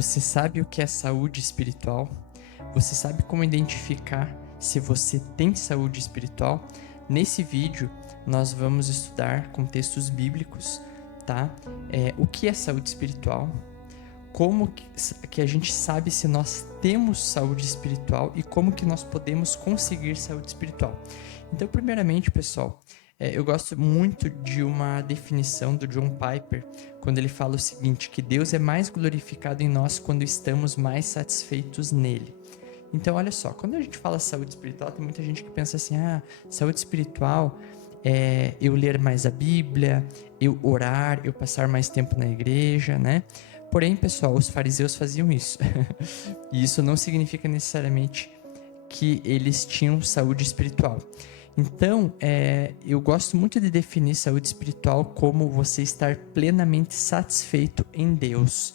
Você sabe o que é saúde espiritual? Você sabe como identificar se você tem saúde espiritual? Nesse vídeo, nós vamos estudar com textos bíblicos, tá? O que é saúde espiritual? Como que a gente sabe se nós temos saúde espiritual e como que nós podemos conseguir saúde espiritual? Então, primeiramente, pessoal, eu gosto muito de uma definição do John Piper, quando ele fala o seguinte, que Deus é mais glorificado em nós quando estamos mais satisfeitos nele. Então, olha só, quando a gente fala saúde espiritual, tem muita gente que pensa assim, saúde espiritual é eu ler mais a Bíblia, eu orar, eu passar mais tempo na igreja, né? Porém, pessoal, os fariseus faziam isso. E isso não significa necessariamente que eles tinham saúde espiritual. Então, eu gosto muito de definir saúde espiritual como você estar plenamente satisfeito em Deus.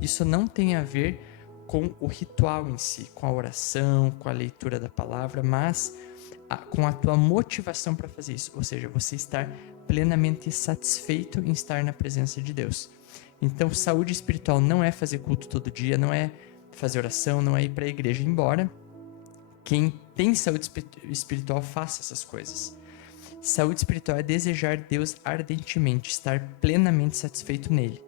Isso não tem a ver com o ritual em si, com a oração, com a leitura da palavra, mas com a tua motivação para fazer isso. Ou seja, você estar plenamente satisfeito em estar na presença de Deus. Então, saúde espiritual não é fazer culto todo dia, não é fazer oração, não é ir para a igreja, embora quem tem saúde espiritual faça essas coisas. Saúde espiritual é desejar Deus ardentemente, estar plenamente satisfeito nele.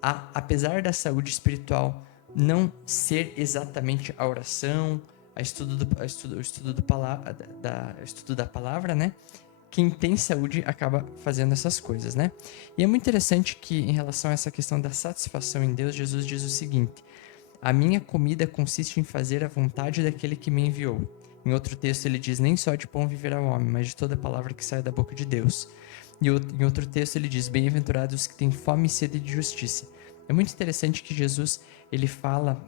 Apesar da saúde espiritual não ser exatamente a oração, o estudo da palavra, né? Quem tem saúde acaba fazendo essas coisas, né? E é muito interessante que, em relação a essa questão da satisfação em Deus, Jesus diz o seguinte: a minha comida consiste em fazer a vontade daquele que me enviou. Em outro texto ele diz, nem só de pão viverá o homem, mas de toda palavra que sai da boca de Deus. E em outro texto ele diz, bem-aventurados os que têm fome e sede de justiça. É muito interessante que Jesus ele fala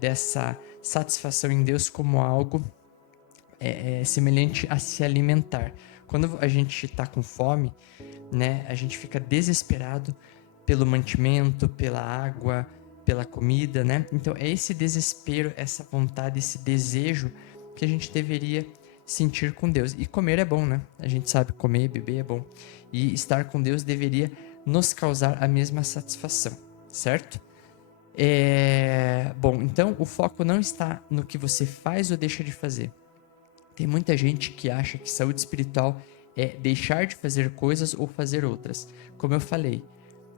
dessa satisfação em Deus como algo semelhante a se alimentar. Quando a gente está com fome, né, a gente fica desesperado pelo mantimento, pela água, pela comida, né? Então é esse desespero, essa vontade, esse desejo que a gente deveria sentir com Deus. E comer é bom, né? A gente sabe comer, beber é bom. E estar com Deus deveria nos causar a mesma satisfação, certo? Bom, então o foco não está no que você faz ou deixa de fazer. Tem muita gente que acha que saúde espiritual é deixar de fazer coisas ou fazer outras. Como eu falei,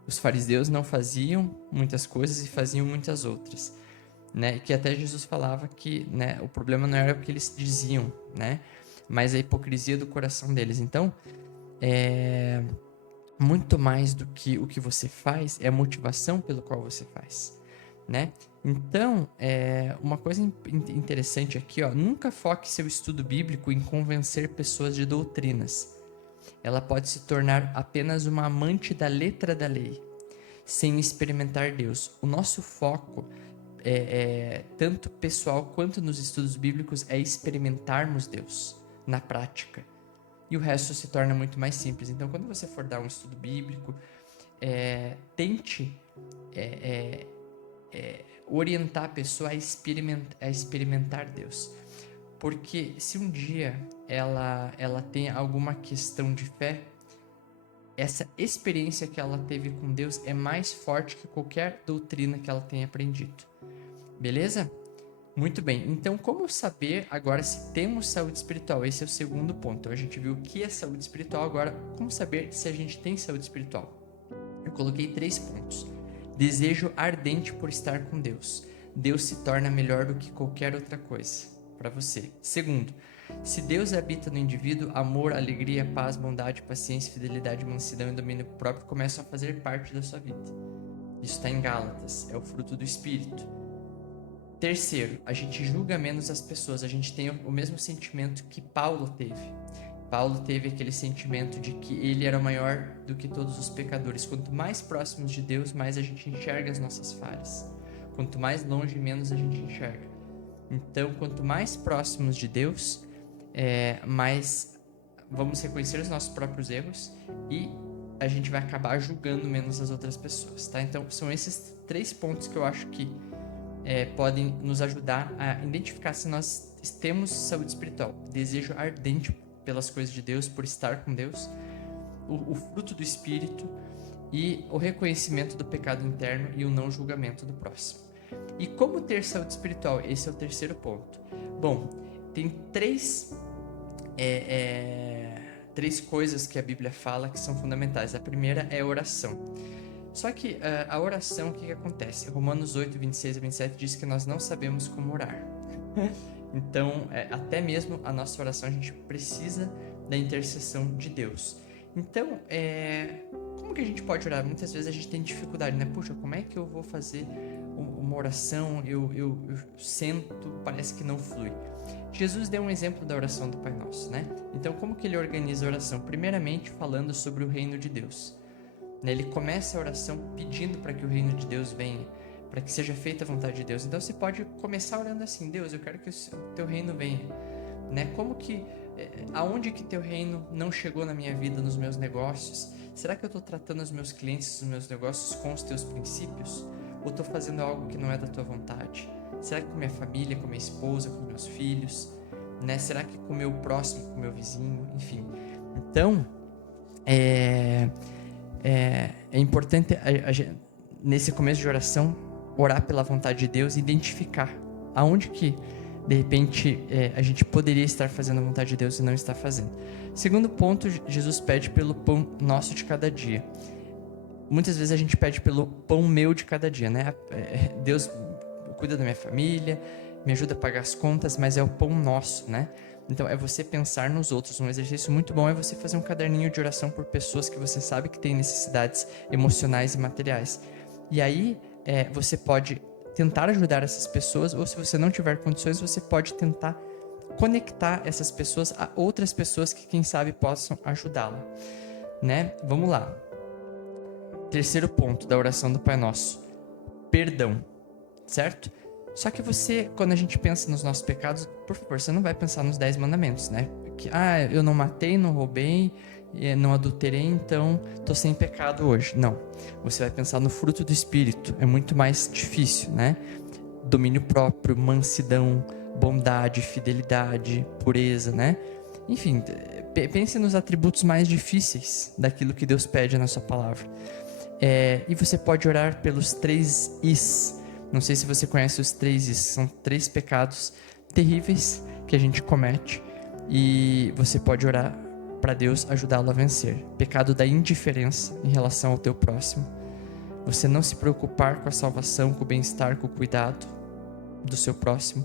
os fariseus não faziam muitas coisas e faziam muitas outras, né? Que até Jesus falava que, né, o problema não era o que eles diziam, né? Mas a hipocrisia do coração deles. Então, muito mais do que o que você faz é a motivação pelo qual você faz, né? Então, uma coisa interessante aqui, ó, nunca foque seu estudo bíblico em convencer pessoas de doutrinas. Ela pode se tornar apenas uma amante da letra da lei, sem experimentar Deus. O nosso foco, tanto pessoal quanto nos estudos bíblicos, é experimentarmos Deus na prática. E o resto se torna muito mais simples. Então, quando você for dar um estudo bíblico, tente orientar a pessoa a experimentar Deus. Porque se um dia ela tem alguma questão de fé, essa experiência que ela teve com Deus é mais forte que qualquer doutrina que ela tenha aprendido. Beleza? Muito bem. Então, como saber agora se temos saúde espiritual? Esse é o segundo ponto. Então, a gente viu o que é saúde espiritual. Agora, como saber se a gente tem saúde espiritual? Eu coloquei 3 pontos. Desejo ardente por estar com Deus. Deus se torna melhor do que qualquer outra coisa para você. Segundo, se Deus habita no indivíduo, amor, alegria, paz, bondade, paciência, fidelidade, mansidão e domínio próprio começam a fazer parte da sua vida. Isso está em Gálatas, é o fruto do Espírito. Terceiro, a gente julga menos as pessoas, a gente tem o mesmo sentimento que Paulo teve. Paulo teve aquele sentimento de que ele era maior do que todos os pecadores. Quanto mais próximos de Deus, mais a gente enxerga as nossas falhas. Quanto mais longe, menos a gente enxerga. Então, quanto mais próximos de Deus, mais vamos reconhecer os nossos próprios erros e a gente vai acabar julgando menos as outras pessoas, tá? Então, são esses 3 pontos que eu acho que podem nos ajudar a identificar se nós temos saúde espiritual. Desejo ardente pelas coisas de Deus, por estar com Deus, o fruto do Espírito e o reconhecimento do pecado interno e o não julgamento do próximo. E como ter saúde espiritual? Esse é o terceiro ponto. Bom, tem três coisas que a Bíblia fala que são fundamentais. A primeira é a oração. Só que a oração, o que acontece? Romanos 8, 26 a 27 diz que nós não sabemos como orar. Então, até mesmo a nossa oração, a gente precisa da intercessão de Deus. Então, como que a gente pode orar? Muitas vezes a gente tem dificuldade, né? Puxa, como é que eu vou fazer uma oração? Eu sento, parece que não flui. Jesus deu um exemplo da oração do Pai Nosso, né? Então, como que ele organiza a oração? Primeiramente, falando sobre o reino de Deus. Ele começa a oração pedindo para que o reino de Deus venha, para que seja feita a vontade de Deus. Então, você pode começar orando assim: Deus, eu quero que o teu reino venha. Né? Aonde que teu reino não chegou na minha vida, nos meus negócios? Será que eu estou tratando os meus clientes, os meus negócios com os teus princípios? Ou estou fazendo algo que não é da tua vontade? Será que com minha família, com minha esposa, com meus filhos? Né? Será que com o meu próximo, com o meu vizinho? Enfim. Então, é importante, nesse começo de oração, orar pela vontade de Deus e identificar aonde que, de repente, a gente poderia estar fazendo a vontade de Deus e não está fazendo. Segundo ponto, Jesus pede pelo pão nosso de cada dia. Muitas vezes a gente pede pelo pão meu de cada dia, né? Deus cuida da minha família, me ajuda a pagar as contas, mas é o pão nosso, né? Então, é você pensar nos outros. Um exercício muito bom é você fazer um caderninho de oração por pessoas que você sabe que têm necessidades emocionais e materiais. E aí, você pode tentar ajudar essas pessoas, ou se você não tiver condições, você pode tentar conectar essas pessoas a outras pessoas que, quem sabe, possam ajudá-la, né? Vamos lá. Terceiro ponto da oração do Pai Nosso: perdão, certo? Só que quando a gente pensa nos nossos pecados, por favor, você não vai pensar nos 10 mandamentos, né? Eu não matei, não roubei, não adulterei, então tô sem pecado hoje. Não. Você vai pensar no fruto do Espírito. É muito mais difícil, né? Domínio próprio, mansidão, bondade, fidelidade, pureza, né? Enfim, pense nos atributos mais difíceis daquilo que Deus pede na sua palavra. E você pode orar pelos 3 Is. Não sei se você conhece os 3 Is. São 3 pecados terríveis que a gente comete. E você pode orar para Deus ajudá-lo a vencer. Pecado da indiferença em relação ao teu próximo. Você não se preocupar com a salvação, com o bem-estar, com o cuidado do seu próximo.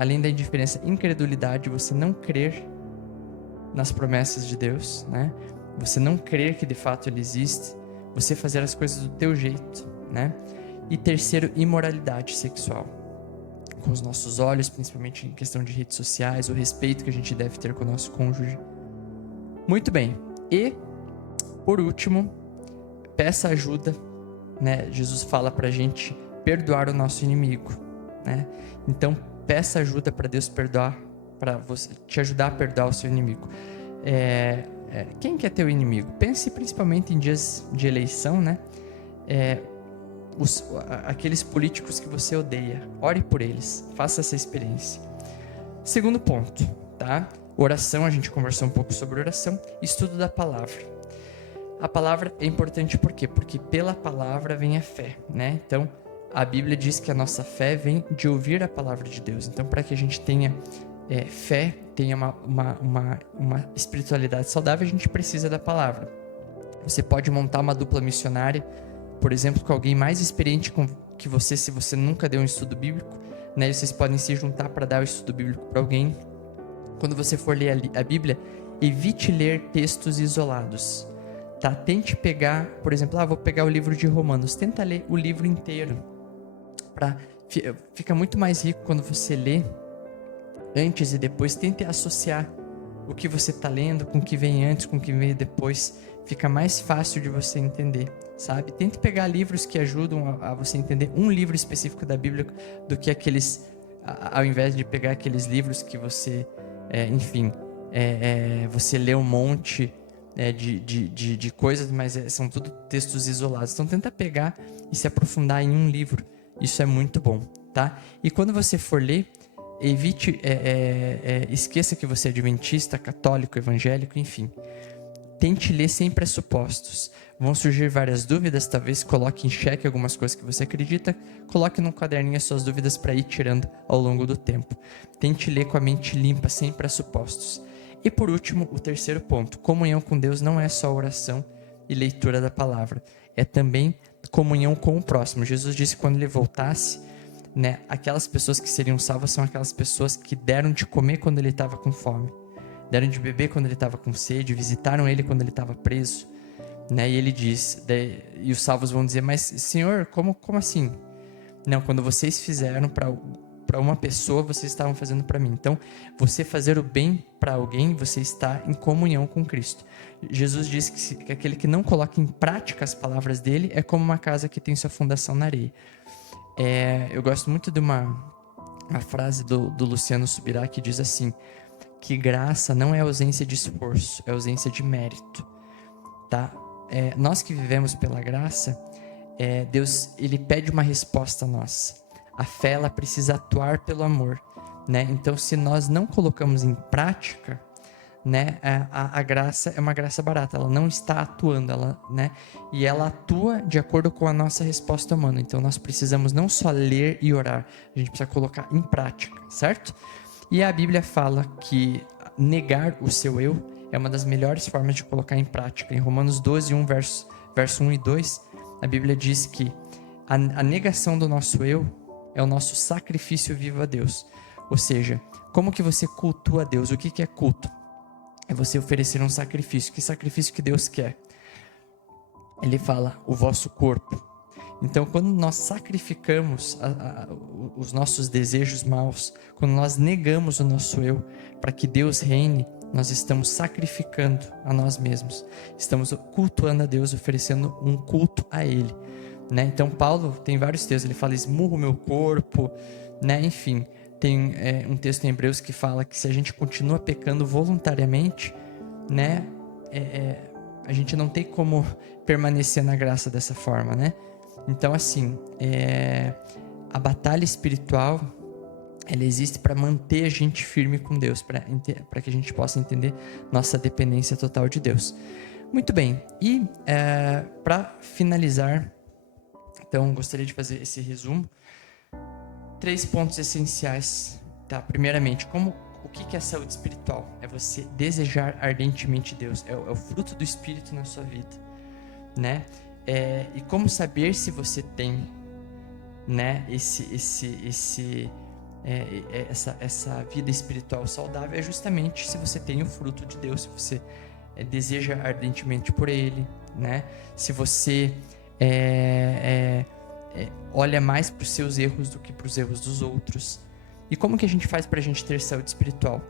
Além da indiferença, incredulidade, você não crer nas promessas de Deus, né? Você não crer que de fato Ele existe. Você fazer as coisas do teu jeito, né? E terceiro, imoralidade sexual. Com os nossos olhos, principalmente em questão de redes sociais, o respeito que a gente deve ter com o nosso cônjuge. Muito bem. E, por último, peça ajuda, né? Jesus fala pra gente perdoar o nosso inimigo, né? Então, peça ajuda para Deus perdoar, para você te ajudar a perdoar o seu inimigo. Quem que é teu inimigo? Pense principalmente em dias de eleição, né? Aqueles políticos que você odeia, ore por eles, faça essa experiência. Segundo ponto, tá? Oração, a gente conversou um pouco sobre oração. Estudo da palavra. A palavra é importante por quê? Porque pela palavra vem a fé, né? Então, a Bíblia diz que a nossa fé vem de ouvir a palavra de Deus. Então, para que a gente tenha fé, tenha uma espiritualidade saudável, a gente precisa da palavra. Você pode montar uma dupla missionária, por exemplo, com alguém mais experiente que você, se você nunca deu um estudo bíblico, né? Vocês podem se juntar para dar o estudo bíblico para alguém. Quando você for ler a Bíblia, evite ler textos isolados, tá? Tente pegar, por exemplo, vou pegar o livro de Romanos, tenta ler o livro inteiro. Fica muito mais rico quando você lê antes e depois. Tente associar o que você está lendo com o que vem antes, com o que vem depois. Fica mais fácil de você entender, sabe? Tente pegar livros que ajudam a você entender um livro específico da Bíblia do que aqueles, ao invés de pegar aqueles livros que você, você lê um monte de coisas, mas são tudo textos isolados. Então tenta pegar e se aprofundar em um livro. Isso é muito bom, tá? E quando você for ler, esqueça que você é adventista, católico, evangélico, enfim. tente ler sem pressupostos. Vão surgir várias dúvidas, talvez coloque em xeque algumas coisas que você acredita, coloque num caderninho as suas dúvidas para ir tirando ao longo do tempo. Tente ler com a mente limpa, sem pressupostos. E por último, o terceiro ponto, comunhão com Deus não é só oração e leitura da palavra, é também comunhão com o próximo. Jesus disse que quando ele voltasse, né, aquelas pessoas que seriam salvas são aquelas pessoas que deram de comer quando ele estava com fome, deram de beber quando ele estava com sede, visitaram ele quando ele estava preso, né? E ele diz, e os salvos vão dizer, mas Senhor, como assim? Não, quando vocês fizeram para uma pessoa, vocês estavam fazendo para mim. Então, você fazer o bem para alguém, você está em comunhão com Cristo. Jesus disse que aquele que não coloca em prática as palavras dele é como uma casa que tem sua fundação na areia. Eu gosto muito de uma frase do Luciano Subirá que diz assim, que graça não é ausência de esforço, é ausência de mérito, tá? Nós que vivemos pela graça, Deus, ele pede uma resposta nossa. A fé, ela precisa atuar pelo amor, né? Então, se nós não colocamos em prática, né, a graça é uma graça barata, ela não está atuando, né? E ela atua de acordo com a nossa resposta humana. Então, nós precisamos não só ler e orar, a gente precisa colocar em prática, certo? E a Bíblia fala que negar o seu eu é uma das melhores formas de colocar em prática. Em Romanos 12, 1, verso 1 e 2, a Bíblia diz que a negação do nosso eu é o nosso sacrifício vivo a Deus. Ou seja, como que você cultua a Deus? O que é culto? É você oferecer um sacrifício. Que sacrifício que Deus quer? Ele fala, o vosso corpo. Então, quando nós sacrificamos os nossos desejos maus, quando nós negamos o nosso eu para que Deus reine, nós estamos sacrificando a nós mesmos. Estamos cultuando a Deus, oferecendo um culto a Ele, né? Então, Paulo tem vários textos, ele fala, esmurro o meu corpo, né? Enfim, tem um texto em Hebreus que fala que se a gente continua pecando voluntariamente, né? A gente não tem como permanecer na graça dessa forma, né? Então, assim, a batalha espiritual, ela existe para manter a gente firme com Deus, para que a gente possa entender nossa dependência total de Deus. Muito bem, e para finalizar, então, gostaria de fazer esse resumo. 3 pontos essenciais, tá? Primeiramente, o que é saúde espiritual? É você desejar ardentemente Deus, é o fruto do Espírito na sua vida, né? E como saber se você tem, né, essa vida espiritual saudável? É justamente se você tem o fruto de Deus, se você deseja ardentemente por Ele, né? Se você olha mais para os seus erros do que para os erros dos outros. E como que a gente faz para a gente ter saúde espiritual?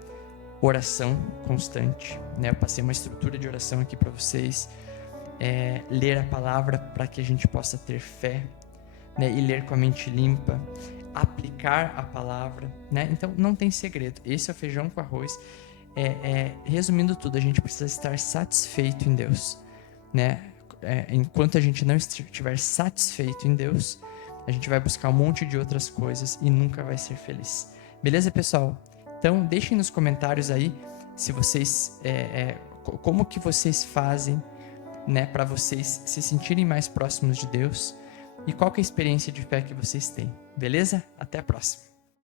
Oração constante, né? Eu passei uma estrutura de oração aqui para vocês. Ler a palavra para que a gente possa ter fé, né? E ler com a mente limpa, aplicar a palavra, né? Então não tem segredo, esse é o feijão com arroz. Resumindo tudo, a gente precisa estar satisfeito em Deus, né? Enquanto a gente não estiver satisfeito em Deus, a gente vai buscar um monte de outras coisas e nunca vai ser feliz. Beleza, pessoal? Então deixem nos comentários aí se vocês como que vocês fazem, né, para vocês se sentirem mais próximos de Deus e qual que é a experiência de fé que vocês têm. Beleza? Até a próxima.